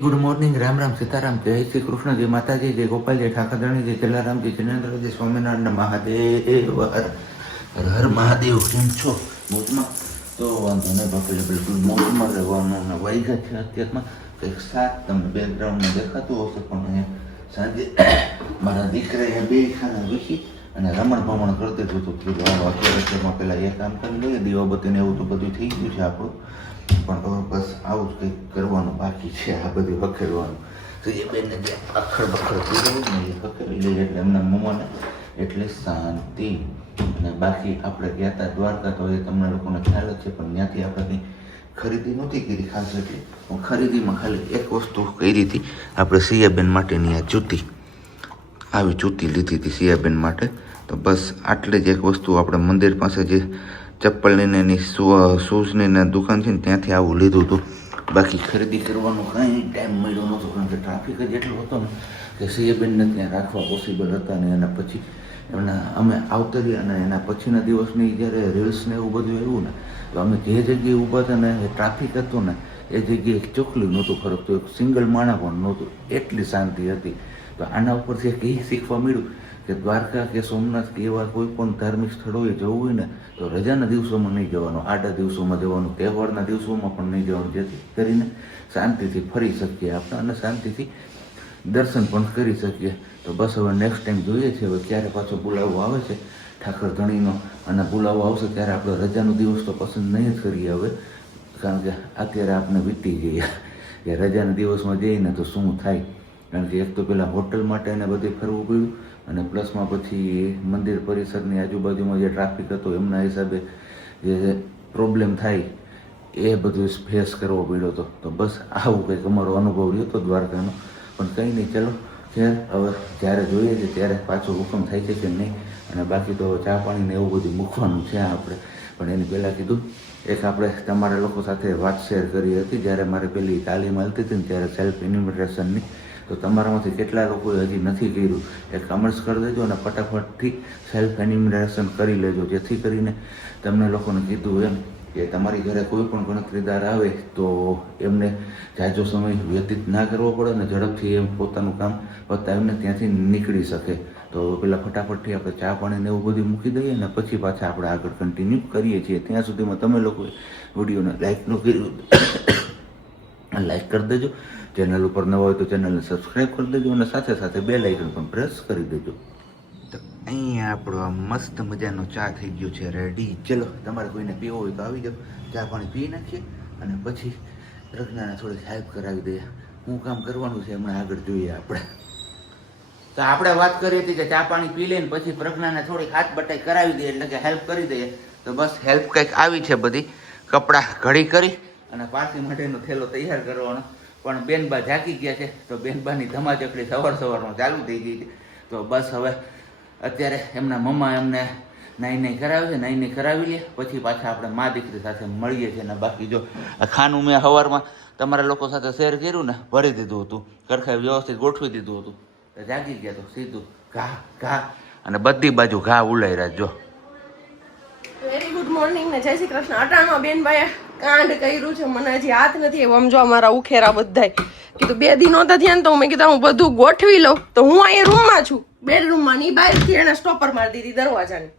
Good morning, Ram Ram, Sitaram, जय श्री कृष्ण, जय माता जी, जय गोपाल, जय ठाकरधणी, जय जलाराम, जय जिनेन्द्र, जय स्वामीनारायण महादेव हर हर महादेव। કેમ છો? મોજમાં? તો વાંધો નહીં બાપુ, બિલકુલ મોજમાં રહેવાનું. અને વાગ્યા છે અત્યારમાં કંઈક 7. તમને બેકગ્રાઉન્ડમાં દેખાતું હશે, પણ અહીંયા સાંજે મારા દીકરાએ બે ખાના વીખી અને રમણ ભમણ કરતી હતું. કીધું અત્યારમાં પહેલાં એ કામ કરી લઈએ, દીવાબત્તીને એવું તો બધું થઈ ગયું છે આપણું, પણ હવે બસ આવું જ કંઈક કરવાનું બાકી છે. આ બધું વખેરવાનું તો એ બેનને જે અખડ બખડ પીડવું ને એ વખેરી લઈએ એટલે એમના મમ્માને એટલે શાંતિ. અને બાકી આપણે ગયા હતા દ્વારકા, તો એ તમને લોકોને ખ્યાલ જ છે, પણ ત્યાંથી આપણે કંઈ ખરીદી નહોતી કરી ખાસ એટલી. હું ખરીદીમાં ખાલી એક વસ્તુ કરી હતી, આપણે સિયાબેન માટેની આ જૂતી, આવી જૂતી લીધી હતી સિયાબેન માટે. તો બસ આટલી જ એક વસ્તુ આપણે મંદિર પાસે જે ચપ્પલની એની શૂઝની દુકાન છે ને ત્યાંથી આવું લીધું હતું. બાકી ખરીદી કરવાનો કાંઈ ટાઈમ મળ્યો નહોતો, કારણ કે ટ્રાફિક જ એટલો હતો ને કે સિયાબેનને ત્યાં રાખવા પોસિબલ હતા ને. એના પછી એમના અમે આવતરી અને એના પછીના દિવસની જ્યારે રીલ્સ ને એવું બધું આવ્યું ને, તો અમે જે જગ્યાએ ઊભા હતા ને એ ટ્રાફિક હતું ને એ જગ્યાએ એક ચોકલી નહોતું ફરકતું, એક સિંગલ માણા પણ નહોતું, એટલી શાંતિ હતી. તો આના ઉપરથી એક એ શીખવા મળ્યું કે દ્વારકા કે સોમનાથ કે એવા કોઈ પણ ધાર્મિક સ્થળોએ જવું હોય ને તો રજાના દિવસોમાં નહીં જવાનું, આડા દિવસોમાં જવાનું, તહેવારના દિવસોમાં પણ નહીં જવાનું, જેથી કરીને શાંતિથી ફરી શકીએ આપણે અને શાંતિથી દર્શન પણ કરી શકીએ. તો બસ હવે નેક્સ્ટ ટાઈમ જોઈએ છે હવે ક્યારે પાછો બોલાવો આવે છે ઠાકર ધણીનો, અને બોલાવો આવશે ત્યારે આપણે રજાનો દિવસ તો પસંદ નહીં જ કરીએ હવે, કારણ કે અત્યારે આપણે વીતી જઈએ કે રજાના દિવસમાં જઈએ ને તો શું થાય. કારણ કે એક તો પહેલાં હોટલ માટે એને બધે ફરવું પડ્યું, અને પ્લસમાં પછી મંદિર પરિસરની આજુબાજુમાં જે ટ્રાફિક હતો એમના હિસાબે જે પ્રોબ્લેમ થાય એ બધું ફેસ કરવો પડ્યો હતો. તો બસ આવું કંઈક અમારો અનુભવ રહ્યો હતો દ્વારકાનો. પણ કંઈ નહીં, ચલો ખેર હવે જ્યારે જોઈએ છે ત્યારે પાછો હુકમ થાય છે કે નહીં. અને બાકી તો ચા પાણીને એવું બધું મૂકવાનું છે આપણે. પણ એની પહેલાં કીધું એક આપણે તમારા લોકો સાથે વાત શેર કરી હતી જ્યારે મારે પેલી તાલીમ હાલતી હતી ને ત્યારે સેલ્ફ ઇન્યુમરેશનની. તો તમારામાંથી કેટલા લોકોએ હજી નથી કર્યું એ કમેન્ટ્સ કરી દેજો, અને ફટાફટથી સેલ્ફ એન્યુમરેશન કરી લેજો, જેથી કરીને તમને લોકોને કીધું એમ કે તમારી ઘરે કોઈ પણ ગણતરીદાર આવે તો એમને જાજો સમય વ્યતીત ના કરવો પડે ને ઝડપથી એમ પોતાનું કામ પતાવીને ત્યાંથી નીકળી શકે. તો પેલા ફટાફટથી આપણે ચા પાણીને એવું બધું મૂકી દઈએ ને પછી પાછા આપણે આગળ કન્ટિન્યુ કરીએ છીએ. ત્યાં સુધીમાં તમે લોકોએ વિડીયોને લાઇક ન કર્યું લાઇક કરી દેજો, ચેનલ ઉપર નવા હોય તો ચેનલને સબસ્ક્રાઈબ કરી દેજો, અને સાથે સાથે બેલ આઇકન પણ પ્રેસ કરી દેજો. તો અહીંયા આપણો આ મસ્ત મજાનો ચા થઈ ગયો છે રેડી. ચલો તમારે કોઈને પીવો હોય તો આવી જાઓ, ચા પાણી પી નાખીએ અને પછી પ્રજ્ઞાને થોડીક હેલ્પ કરાવી દઈએ. શું કામ કરવાનું છે હમણાં આગળ જોઈએ આપણે. તો આપણે વાત કરી હતી કે ચા પાણી પી લઈને પછી પ્રજ્ઞાને થોડીક હાથ બટાઈ કરાવી દઈએ, એટલે કે હેલ્પ કરી દઈએ. તો બસ હેલ્પ કંઈક આવી છે બધી, કપડાં ઘડી કરી અને પાર્ટી માટેનો થેલો તૈયાર કરવાનો. પણ બેનબા જાગી ગયા છે, તો બેનબાની ધમાચકડી સવારમાં ચાલુ થઈ ગઈ છે. તો બસ હવે અત્યારે એમના મમ્મા એમને નાઈ કરાવી લે, પછી પાછા આપણે મા દીકરી સાથે મળીએ છીએ. ને બાકી જો આ ખાનું મેં સવારમાં તમારા લોકો સાથે શેર કર્યું ને, ભરી દીધું હતું, સરખા વ્યવસ્થિત ગોઠવી દીધું હતું. તો જાગી ગયા તો સીધું ઘા અને બધી બાજુ ઘા ઉલાઈ રહ્યા. જો વેરી ગુડ મોર્નિંગ ને જય શ્રી કૃષ્ણ. અટાણમાં બેનભાઈએ કાંડ કર્યું છે, મને હજી હાથ નથી એવો. સમજો અમારા ઉખેરા બધાય કીધું 2 દી નહોતા થયા ને, તો મેં કીધું હું બધું ગોઠવી લઉં. તો હું અહીંયા રૂમમાં છું, બેડરૂમમાં ની બહારથી એને સ્ટોપર મારી દીધી દરવાજાની.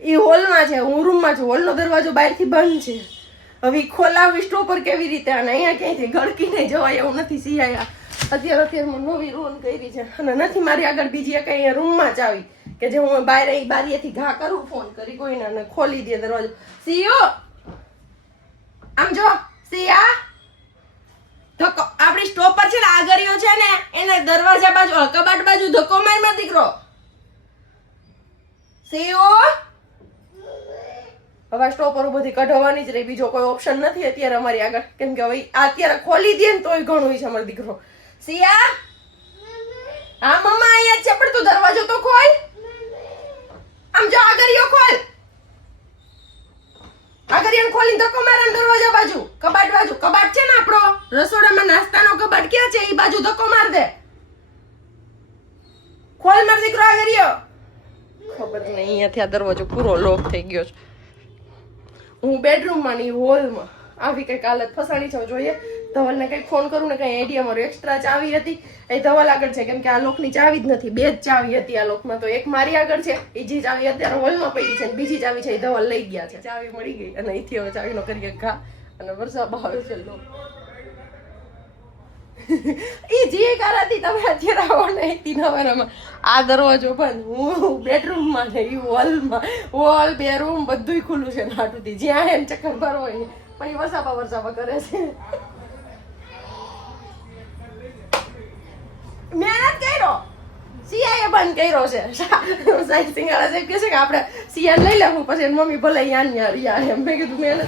એ હોલમાં છે, હું રૂમમાં છું, હોલનો દરવાજો બહારથી બંધ છે. હવે ખોલાવી સ્ટોપર કેવી રીતે? અને અહીંયા ક્યાંયથી ગળકીને જવાય એવું નથી. સિયાયા અત્યારે નવી રોન કરી છે, અને નથી મારી આગળ બીજી એક અહીંયા રૂમમાં જ આવી કે જે હું બહાર બારીએથી ઘા કરું, ફોન કરી કોઈને અને ખોલી દે દરવાજો. સિયો આમ જો, સિયા ધક્કો, આપણી સ્ટોપર છે ને આગળીઓ છે ને એને દરવાજા બાજુ કબાટ બાજુ ધક્કો માર દીકરો. સિયો હવે સ્ટોપર બધી કઢાવવાની જ રહી, બીજો કોઈ ઓપ્શન નથી અત્યારે અમારી આગળ, કેમ કે હવે અત્યારે ખોલી દે ને તોય ઘણું છે અમારો દીકરો. સિયા હા મમ્મા અહીંયા છે, પણ તું દરવાજો તો ખોલ. આમ જો આગળીઓ ખોલ, આગળીઓ ખોલીને ધક્કો મારે દરવાજા બાજુ કબાટ બાજુ. કબાટ છે ને આપણો રસોડામાં નાસ્તાનો કબાટ ક્યાં છે? એ બાજુ ધક્કો માર દે. ખોલ માર દીકરો આગળીઓ. ખબર નહીં અહીંયાથી આ દરવાજો પૂરો લોક થઈ ગયો છે. હું બેડરૂમમાં ની હોલમાં આવી કઈક હાલત ફસાણી છે. જોઈએ ધવલને કંઈક ફોન કરું ને કંઈ આઈડિયા મારું એક્સ્ટ્રા ચાવી હતી એ ધવલ આગળ છે કેમ કે આ લોકની ચાવી જ નથી, 2 જ ચાવી હતી આ લોકમાં. તો એક મારી આગળ છે, એ જે ચાવી અત્યારે હોલમાં પડી છે, બીજી ચાવી છે એ ધવલ લઈ ગયા છે. ચાવી મળી ગઈ અને અહીંથી હવે ચાવીનો કરીએ ઘા અને વરસાદ આવે છે. લો ઈ જે કરાતી તમે અત્યારે આવવાના હતી નવરામાં. આ દરવાજો બંધ, હું બેડરૂમમાં ને ઈ હોલમાં, હોલ બે રૂમ બધુંય ખુલ્લું છે નાટુથી, જ્યાં એમ ચક્કર ભરવો હોય પણ ઈ વસાપા કરે છે. મહેનત કર્યો, સિયાએ બંધ કર્યો છે. સાઈડ સિંગાળા સાહેબ કહે છે કે આપણે સિયા લઈ લેવું, પછી એની મમ્મી ભલે યાન રિયા એમ. મેં કીધું મહેનત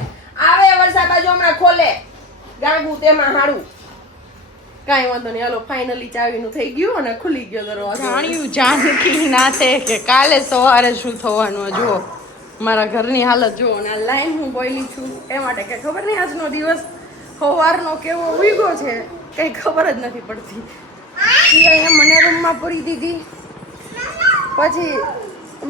આવે વરસાદ બાજુ હમણાં ખોલે ગાગું તેમાં હાડું. કાંઈ વાંધો નહીં, હાલો ફાઇનલી ચાવીનું થઈ ગયું અને ખુલી ગયો દરવાજો. જાણ્યું જાનકી નાથે કે કાલે સવારે શું થવાનું. જુઓ મારા ઘરની હાલત જુઓ, અને આ લાઈન હું બોલી છું એ માટે કે ખબર નહીં આજનો દિવસ સવારનો કેવો ઉગ્યો છે કંઈ ખબર જ નથી પડતી. એ મને રૂમમાં પૂરી દીધી, પછી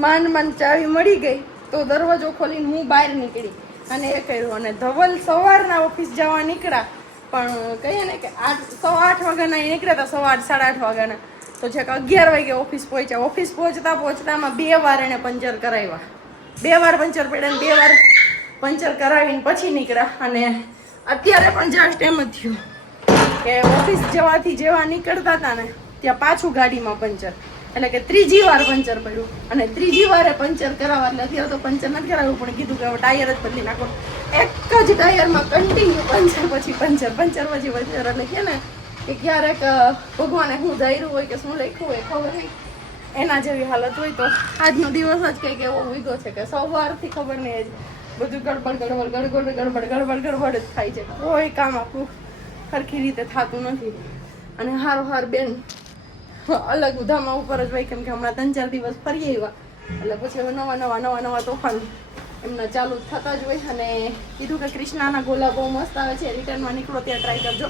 માંડ ચાવી મળી ગઈ તો દરવાજો ખોલીને હું બહાર નીકળી અને એ કર્યું. અને ધવલ સવારના ઓફિસ જવા નીકળ્યા, પણ કહીએ ને કે 8:15 વાગ્યાના નીકળ્યા હતા, 8:30 8:30 વાગ્યાના, તો છેક 11 વાગે ઓફિસ પહોંચ્યા. ઓફિસ પહોંચતામાં 2 વાર એને પંચર કરાવ્યા, 2 વાર પંચર પડ્યા ને 2 વાર પંચર કરાવીને પછી નીકળ્યા. અને અત્યારે પણ જસ્ટ એમ જ થયું કે ઓફિસ જવાથી જેવા નીકળતા હતા ને ત્યાં પાછું ગાડીમાં પંચર, એટલે કે 3જી વાર પંચર પડ્યું. અને 3જી વારે પંચર કરાવવા, એટલે અત્યારે તો પંચર નથી કરાવ્યું પણ કીધું કે હવે ટાયર જ બદલી નાખો. એક જ ટાયરમાં કન્ટિન્યુ પંચર પછી પંચર એટલે કે ને કે ક્યારેક ભગવાને શું ધાર્યું હોય કે શું લખ્યું હોય ખબર નહીં, એના જેવી હાલત હોય. તો આજનો દિવસ જ કંઈક એવો ઉગ્યો છે કે સવારથી ખબર નહીં બધું ગડબડ જ થાય છે. કોઈ કામ આપણું સરખી રીતે થતું નથી. અને હાર બેન અલગ ઉધામા ઉપર જ હોય કેમ કે હમણાં 3-4 દિવસ ફરી આવ્યા, એટલે પછી હવે નવા તોફાન એમના ચાલુ થતા જ હોય. અને કીધું કે કૃષ્ણાના ગોલા બહુ મસ્ત આવે છે, રિટર્નમાં નીકળો ત્યાં ટ્રાય કરજો.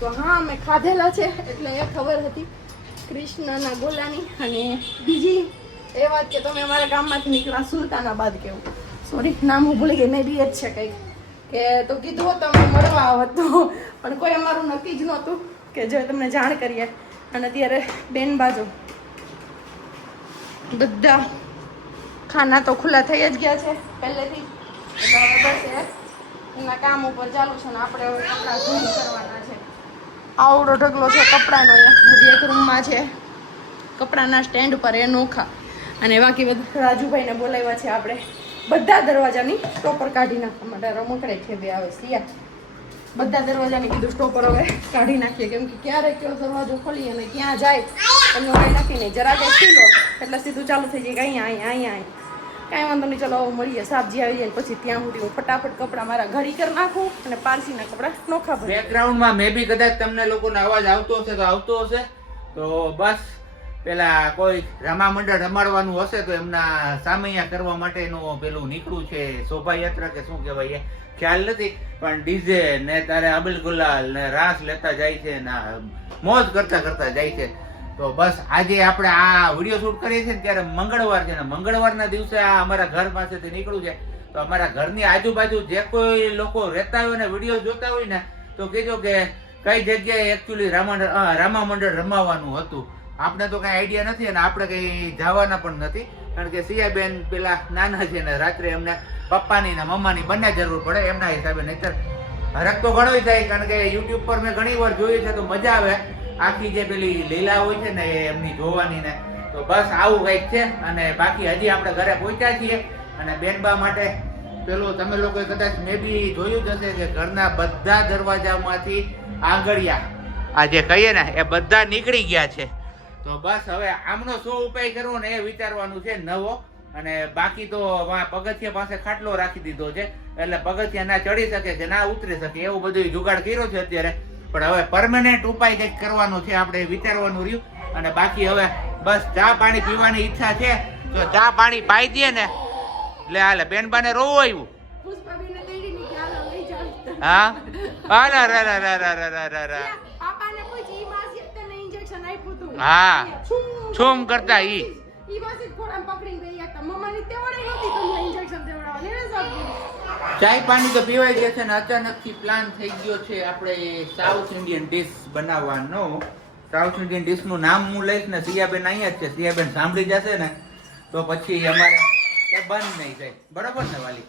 તો હા મેં ખાધેલા છે એટલે એ ખબર હતી કૃષ્ણના ગોલાની. અને બીજી એ વાત કે તમે અમારા ગામમાંથી નીકળ્યા સુલતાનાબાદ, કેવું સોરી નામ હું ભૂલી ગઈ, મેં બી જ છે કંઈક કે તો કીધું તમે મળવા આવત તો, પણ કોઈ અમારું નક્કી જ નહોતું કે જો તમને જાણ કરીએ. અને અત્યારે બેન બાજુ બધા ખાના તો ખુલ્લા થઈ જ ગયા છે પહેલેથી, એટલે હવે બસ એના કામ ઉપર ચાલુ છે. ને આપણે હવે કપડાં ધોઈ કરવાના છે. આવડો ઢગલો છે કપડાનો, હજી એક રૂમમાં છે કપડાના સ્ટેન્ડ પર એ નોખા. અને બાકી બધા રાજુભાઈને બોલાવ્યા છે આપણે બધા દરવાજાની સ્ટોપર કાઢી નાખવા માટે. રમકડે છે બે આવે સિયા, બધા દરવાજાની કીધું સ્ટોપર હવે કાઢી નાખીએ કેમ કે ક્યારે કયો દરવાજો ખોલીએ અને ક્યાં જાય એમનું કંઈ નક્કી નહીં. જરા કંઈ ખીલો એટલે સીધું ચાલુ થઈ જાય કે અહીંયા કાંઈ વાંધો નહીં. ચલો હવે મળીએ, સાબજી આવી જાય પછી ત્યાં સુધી હું ફટાફટ કપડાં મારા ઘડી કરી નાખું અને પારસીના કપડાં નોખા ભરી. બેકગ્રાઉન્ડમાં મે બી કદાચ તમને લોકોનો અવાજ આવતો હશે તો આવતો હશે. તો બસ પેલા કોઈ રમા મંડળ રમાડવાનું હશે તો એમના સામૈયા કરવા માટેનું પેલું નીકળું છે શોભાયાત્રા કે શું કહેવાય ખ્યાલ નથી, પણ ડીજે ને તારે અબલ ગુલાલ ને રાસ લેતા જાય છે ને મોજ કરતા જાય છે. તો બસ આજે આપણે આ વિડીયો શૂટ કરીએ છીએ ને ત્યારે મંગળવાર છે ને મંગળવારના દિવસે આ અમારા ઘર પાસેથી નીકળ્યું છે. તો અમારા ઘરની આજુબાજુ જે કોઈ લોકો રહેતા હોય ને વિડીયો જોતા હોય ને તો કહેજો કે કઈ જગ્યાએ એકચ્યુઅલી રામા મંડળ રમાવાનું હતું. આપણે તો કઈ આઈડિયા નથી અને આપણે કઈ જવાના પણ નથી, કારણ કે સિયાબેન પેલા નાના છે ને રાત્રે એમને પપ્પાની ને મમ્માની બંને જરૂર પડે એમના હિસાબે. નહીતર હરક તો ઘણો થાય, કારણ કે યુટ્યુબ પર મેં ઘણી વાર જોયું છે તો મજા આવે આખી જે પેલી લીલા હોય છે ને એમની જોવાની ને. તો બસ આવું કંઈક છે. અને બાકી હજી આપણે ઘરે પહોંચ્યા છીએ અને બેનબા માટે પેલું તમે લોકોએ કદાચ મેં બી જોયું જ હશે કે ઘરના બધા દરવાજામાંથી આંગળિયા આ જે કહીએ ને એ બધા નીકળી ગયા છે. તો બસ હવે આમનો શું ઉપાય કરવો ને એ વિચારવાનું છે નવો. અને બાકી તો પગથિયા પાસે ખાટલો રાખી દીધો છે એટલે પગથિયા ના ચડી શકે કે ના ઉતરી શકે એવું બધું જુગાડ કર્યો છે અત્યારે. પણ હવે પરમેનન્ટ ઉપાય કંઈક કરવાનો છે, આપણે વિચારવાનું રહ્યું. અને બાકી હવે બસ ચા પાણી પીવાની ઈચ્છા છે તો ચા પાણી પાઈ દે ને એટલે હાલે. બેનબાને રોવું આવ્યું હા હા છૂમ કરતા ચાય પાણી તો પીવાઈ ગયા છે ને અચાનકથી પ્લાન થઈ ગયો છે આપણે સાઉથ ઇન્ડિયન ડિશ બનાવવાનો. સાઉથ ઇન્ડિયન ડિશ નું નામ હું લઈશ ને સિયાબેન અહીંયા જ છે, સિયાબેન સાંભળી જશે ને તો પછી અમારે બંધ નહીં થાય. બરોબર ને વાલી?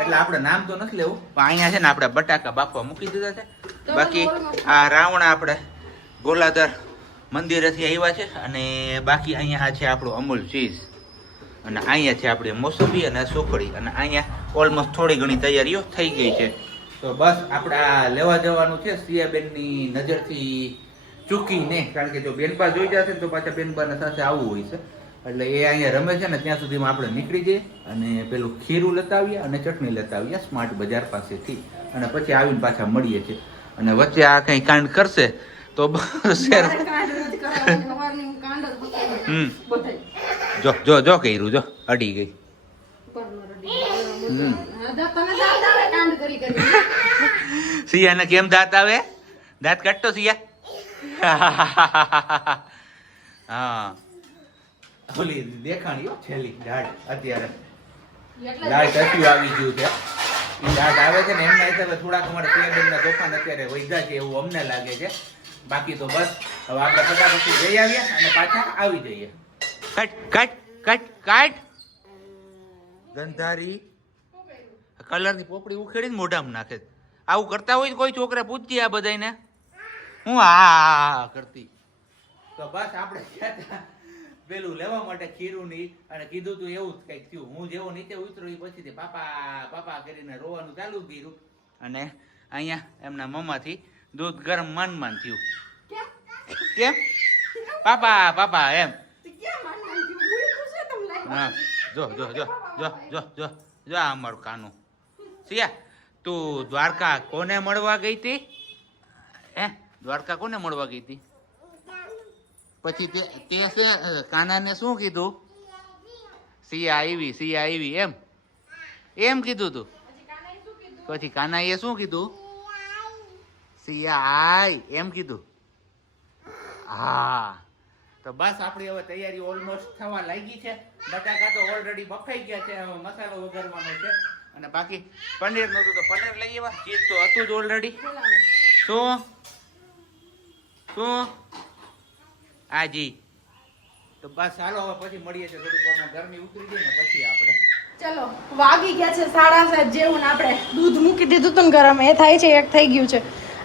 એટલે આપણે નામ તો નથી લેવું, પણ અહીંયા છે ને આપણે બટાકા બાફવા મૂકી દીધા છે. બાકી આ રાવણા આપણે ગોલાધર મંદિરેથી આવ્યા છે અને બાકી અહીંયા આ છે આપણું અમૂલ ચીઝ અને અહીંયા છે આપણે મોસંબી અને સુખડી અને અહીંયા ઓલમોસ્ટ થોડી ઘણી તૈયારીઓ થઈ ગઈ છે. તો બસ આપણે આ લેવા જવાનું છે સિયાબેનની નજરથી ચૂકીને, કારણ કે જો બેનપા જોઈ જશે ને તો પાછા બેનપાના સાથે આવવું હોય છે. એટલે એ અહીંયા રમે છે ને ત્યાં સુધીમાં આપણે નીકળી જઈએ અને પેલું ખીરું લેતા આવીએ અને ચટણી લેતા આવીએ સ્માર્ટ બજાર પાસેથી અને પછી આવીને પાછા મળીએ છીએ. અને વચ્ચે આ કંઈ કાંડ કરશે તો શેર જો જો જો કર્યું, જો અડી ગઈ. સિયાને કેમ દાંત આવે? દાંત કાઢતો સિયા? હા ઓલી દેખાણી હો છેલ્લી દાઢ અત્યારે દાઢ ટચ્યું આવી ગયું છે. એ દાઢ આવે છે ને એમના હિસાબે થોડાક અમારે સિયાબેનના તોફાન અત્યારે વધ્યા છે એવું અમને લાગે છે. બાકી તો બસ હવે આપણે ફટાફટ જઈ આવીએ અને પાછા આવી જઈએ. કટ કટ કટ કટ ગંધારી કલરની પોપડી ઉખેડીને મોઢામાં નાખે. આવું કરતા હોય કોઈ છોકરા પૂછતી આ બધાને હું આ કરતી. તો બસ આપણે પેલું લેવા માટે ખીરુંની અને કીધું તું એવું જ કંઈક થયું. હું જેવો નીચે ઉતર્યો પછી પાપા પાપા કરીને રોવાનું ચાલુ કર્યું અને અહીંયા એમના મમ્માથી દૂધ ગરમ માન થયું. કેમ પાપા પાપા એમ? હા જો જો જો જો જો જો જો આ અમારું કાનું. સિયા તું દ્વારકા કોને મળવા ગઈ હતી? હે દ્વારકા કોને મળવા ગઈ હતી? પછી તે છે કાનાને શું કીધું? સિયા આવી એમ એમ કીધું તું? પછી કાનાએ શું કીધું? સિયા આય એમ કીધું. હા તો બસ આપણી હવે તૈયારી ઓલમોસ્ટ થવા લાગી છે. બટાકા તો ઓલરેડી બફાઈ ગયા છે, હવે મસાલો વઘારવાનો છે અને બાકી પનીર નહોતું તો પનીર લઈ આવ્યા. ચીઝ તો હતું જ ઓલરેડી. શું શું આજી તો બસ ચાલો હવે પછી મળીએ છીએ. થોડી વાર ગરમી ઉતરી જાય ને પછી આપણે ચલો વાગી ગયા છે 7:30 જેવું. આપણે દૂધ મૂકી દીધું હતું ને ગરમ, એ થાય છે એક થઈ ગયું છે.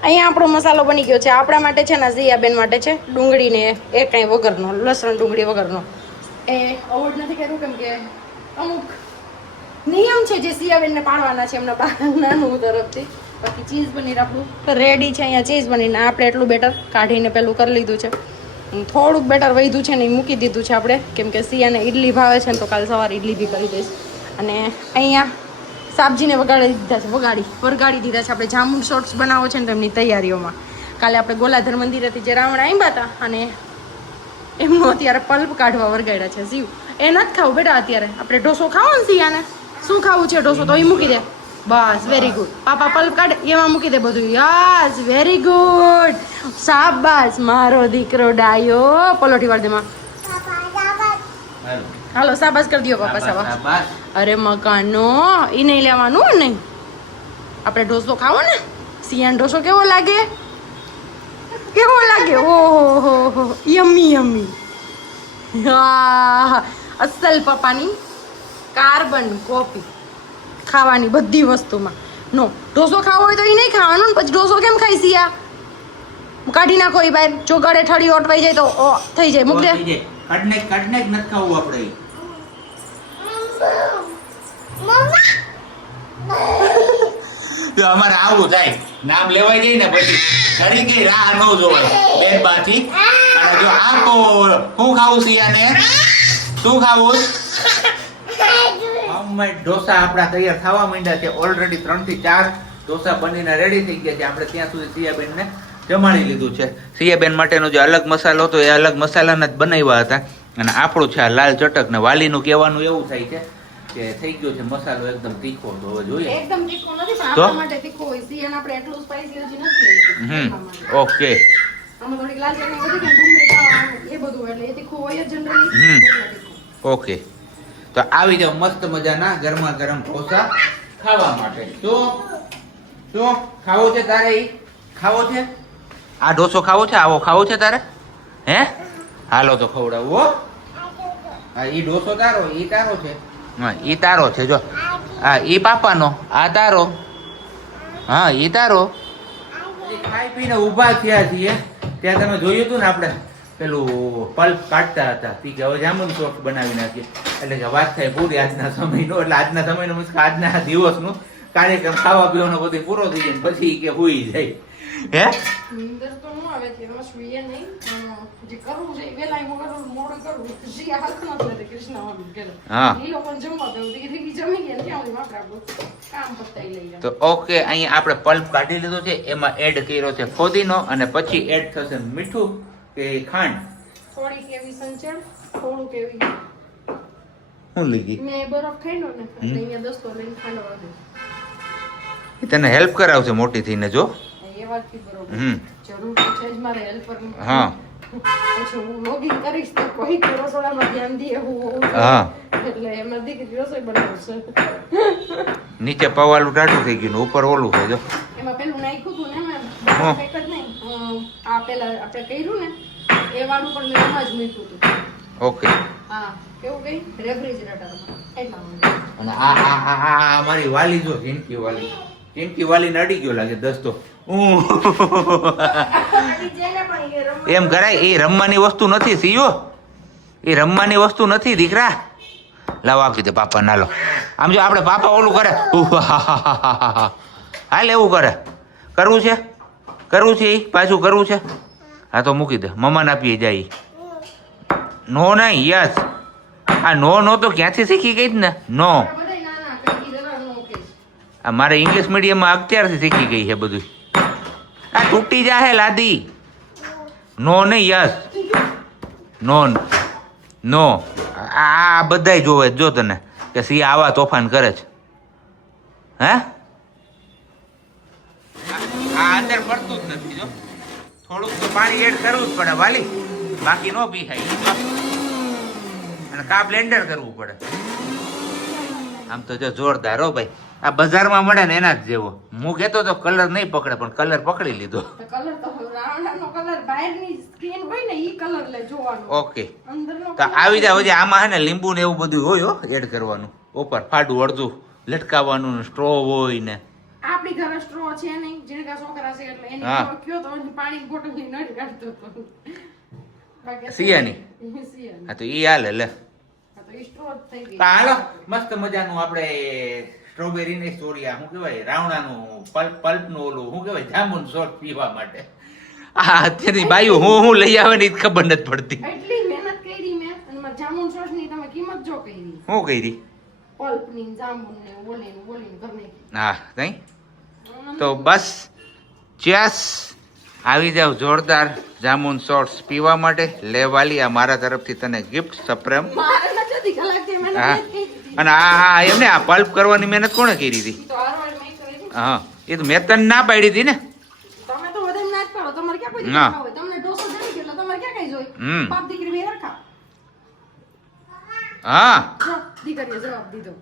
અહીંયા આપણો મસાલો બની ગયો છે. આપણા માટે છે ને સિયાબેન માટે છે ડુંગળીને એ કંઈ વગરનો, લસણ ડુંગળી વગરનો. એ અવોઇડ નથી કર્યું કેમ કે અમુક નિયમ છે જે સિયાબેનને પાડવાના છે એમના નાનું તરફથી. બાકી ચીઝ પનીર આપણું રેડી છે. અહીંયા ચીઝ પનીરને આપણે એટલું બેટર કાઢીને પેલું કરી લીધું છે. થોડુંક બેટર વધ્યું છે ને એ મૂકી દીધું છે આપણે કેમ કે સિયાને ઇડલી ભાવે છે ને તો કાલ સવારે ઇડલી બી કરી દઈશ. અને અહીંયા સાબજીને વરગાડી દીધા છે. આપણે જામુન શોર્ટ્સ બનાવો છે ને તેમની તૈયારીઓમાં. કાલે આપણે ગોલાધર મંદિરેથી જે રાવણ આવ્યા હતા અને એમનું અત્યારે પલ્પ કાઢવા વરગાડ્યા છે. જીવ એ નથી ખાવું બેટા અત્યારે. આપણે ઢોસો ખાવો ને સિયાને શું ખાવું છે ઢોસો તો એ મૂકી દે. બસ વેરી ગુડ. પાપા પલ્પ કાઢે એમાં મૂકી દે બધું. Yes very good. શાબાશ મારો દીકરો ડાયો. પલોઠી વાળ દેમાં. હાલો શાબાશ કરી દો પાપા શાબાશ. અરે મકાનો એ નહીં લેવાનું નહીં. આપણે ઢોસો ખાવો ને. સિયાનો ઢોસો કેવો લાગે? કેવો લાગે? ઓહો યમી યમી. હા અસલ પપ્પાની કાર્બન કોપી ખાવાની બધી વસ્તુમાં. નો ઢોસો ખાવો હોય તો એ નહીં ખાવાનું ને પછી ઢોસો કેમ ખાઈ સિયા? કાઢી નાખો એ બહાર. જો ગળે ઠળી ઓટવાઈ જાય તો થઈ જાય. મૂક દે. કડને નથી ખાવું આપણે. અમારે આવું થાય નામ લેવાય જાય ને પછી ઘડી કઈ રાહ ન જોવાય બેન બાથી. અને જો આપો શું ખાવું સિયાને? શું ખાવું? ઢોસા આપણા તૈયાર થવા માંડ્યા છે. ઓલરેડી 3 થી 4 ઢોસા બનીને રેડી થઈ ગયા છે. આપણે ત્યાં સુધી સિયાબેનને જમાડી લીધું છે. સિયાબેન માટેનો જે અલગ મસાલો હતો એ અલગ મસાલાના જ બનાવ્યા હતા. અને આપણું છે આ લાલ ચટક ને વાલીનું કહેવાનું એવું થાય છે કે થઈ ગયો છે મસાલો એકદમ તીખો. તો હવે જોઈએ. એકદમ તીખો નથી પણ આપણા માટે તીખો હોય. સિયાને આપણે એટલું સ્પાઈસી હજી નથી. ઓકે આમાં થોડીક લાલ ચટણી વધી કે ડુંગળી એ બધું એટલે એ તીખું હોય જ જનરલી. ઓકે તો આવી જાવ મસ્ત મજાના ગરમા ગરમ ઢોસા ખાવા માટે. શું ખાવો છે તારે? ઈ ખાવો છે? આ ઢોસો ખાવો છે? આવો ખાવો છે તારે? હે હાલો તો ખવડાવું હો. હા ઈ ઢોસો તારો, ઈ તારો છે. હા ઈ તારો છે જો. હા ઈ પાપાનો, આ તારો. હા ઈ તારો. ખાઈ પીને ઊભા થયા છીએ ત્યાં તમે જોયું હતું ને આપણે પેલું પલ્પ કાઢતા હતા કે હવે જામુન સોસ બનાવી નાખીએ. એટલે કે વાત થાય પૂરી આજના સમયનો, એટલે આજના સમયનો મીન્સ કે આજના દિવસનું કાર્યક્રમ ખાવા પીવાનો બધું પૂરો થઈ જાય પછી કે હુઈ જાય. હે નીંદર તો ન આવે છે એમાં સુઈએ નહીં. જે કરવું છે એ વેલા હું કરું મોડું કરું જી હાથ ન કરે કૃષ્ણ વાળું કરે. હા એ લોકો જમવા બેવું દીકરી જમી ગયા ત્યાં સુધી આપણે આપણું કામ પતાઈ લઈએ. તો ઓકે, અહીંયા આપણે પલ્પ કાઢી લીધો છે, એમાં એડ કર્યો છે ફોદીનો અને પછી એડ થશે મીઠું કે ખાંડ. થોડી કેવી સંચળ, થોડું કેવી શું લીધી? મેં બરફ ખાઈ ને એટલે અહીંયા દસ્તો લઈને ખાંડવા દે. તને હેલ્પ કરાવશે મોટી થઈને જો. એ વાતથી બરોબર. જરૂર તો છે જ મારે હેલ્પર. હા પછી હું લોગિન કરીશ તો કોઈ રસોડામાં ધ્યાન દે એવું હોવું જોઈએ. હા એટલે એમાં દીકરી રસોઈ બનાવશે. નીચે પવાલું ટાઢું થઈ ગયું ને ઉપર ઓલું છે જો. એમાં પેલું નાખ્યું હતું ને મેં હા. કંઈક જ નહીં. આ પેલા આપણે કર્યું ને એ વાળું પણ મેં એમાં જ મૂક્યું હતું. ઓકે. હા કેવું કઈ રેફ્રિજરેટરમાં એટલા માટે. અને આ મારી વાલી જો ઝીણકી વાલી ને અડી ગયો લાગે દસ્તો. એમ કરાય? એ રમવાની વસ્તુ નથી સીયો, એ રમવાની વસ્તુ નથી દીકરા. લાવ આપી દે પાપા ના લો. આમ જો આપણે પાપા ઓલું કરે હાલ એવું કરે. કરવું છે ઈ પાછું કરવું છે. હા તો મૂકી દે, મમ્માને આપીએ જાય. નો નહીં યસ. આ નો તો ક્યાંથી શીખી ગઈ જ ને નો. બધાય નાના કંઈક જરા નો કે આ મારે ઇંગ્લિશ મીડિયમમાં અત્યારથી શીખી ગઈ છે બધું. આ તૂટી જાહે લાદી. નો નહીં યસ. નો આ બધાય જોવે જો તને કે સી આવા તોફાન કરે છે. હે આ અંદર પડતું જ નથી જો. થોડુંક તો પાણી એડ કરવું જ પડે વાલી, બાકી નો પીખાય. અને કા બ્લેન્ડર કરવું પડે. આમ તો જો જોરદાર હો ભાઈ. આ બજારમાં મળે ને એના જ જેવો. હું કહેતો તો કલર નહીં પકડે પણ કલર પકડી લીધો. કલર તો રાવણાનો કલર બહારની સ્કિન હોય ને ઈ કલર લે જોવાનો. ઓકે અંદરનો તો આવી જાય હજી આમાં હે ને લીંબુ ને એવું બધું હોય હો એડ કરવાનું. ઉપર ફાડું અડધું લટકાવવાનું ને સ્ટ્રો હોય ને. આપણી ઘરે સ્ટ્રો છે નહીં, જીણકા છોકરા છે એટલે એની હા. કયો તો પાણી બોટલ ની નળ કાઢતો હતો. બાકી સિયાની સિયાની. હા તો ઈ હાલે લે. આ તો ઈ સ્ટ્રો જ થઈ ગઈ. તો હાલો મસ્ત મજાનું આપણે સ્ટ્રોબેરી ની સ્ટોરી શું કહેવાય રાવણાનું પલ્પ નું ઓલું શું કહેવાય જામુન સોસ પીવા માટે. આ અત્યારની બાયું હું લઈ આવે ને ઈ જ ખબર નથી પડતી. એટલી મહેનત કરી મેં અને મારા જામુન સોસ ની તમે કિંમત જો કરી. શું કરી? પલ્પ ની જામુન ને ઓલીને ઘરની. હા નહીં તો બસ ચેસ આવી જાવ જોરદાર જામુન શોર્ટ્સ પીવા માટે. લે વાલી આ મારા તરફથી તને ગિફ્ટ સપ્રેમ. મારે નથી કલાક થી મહેનત હા કરી હતી. અને આ એમને આ પલ્પ કરવાની મહેનત કોણે કરી હતી? ઈ તો હારવાડ મેં કરી હતી. હા એ તો મેં તને ના પાડી હતી ને. તમે તો વધારે ના જ કરો, તમારે ક્યાં કોઈ ના. દેખાવ હોય? તમને ઢોસો જડી ગયો એટલે તમારે ક્યાં કઈ જોઈ? બાપ દીકરી બે હરખા. હા જો, દીકરીએ જવાબ દીધો.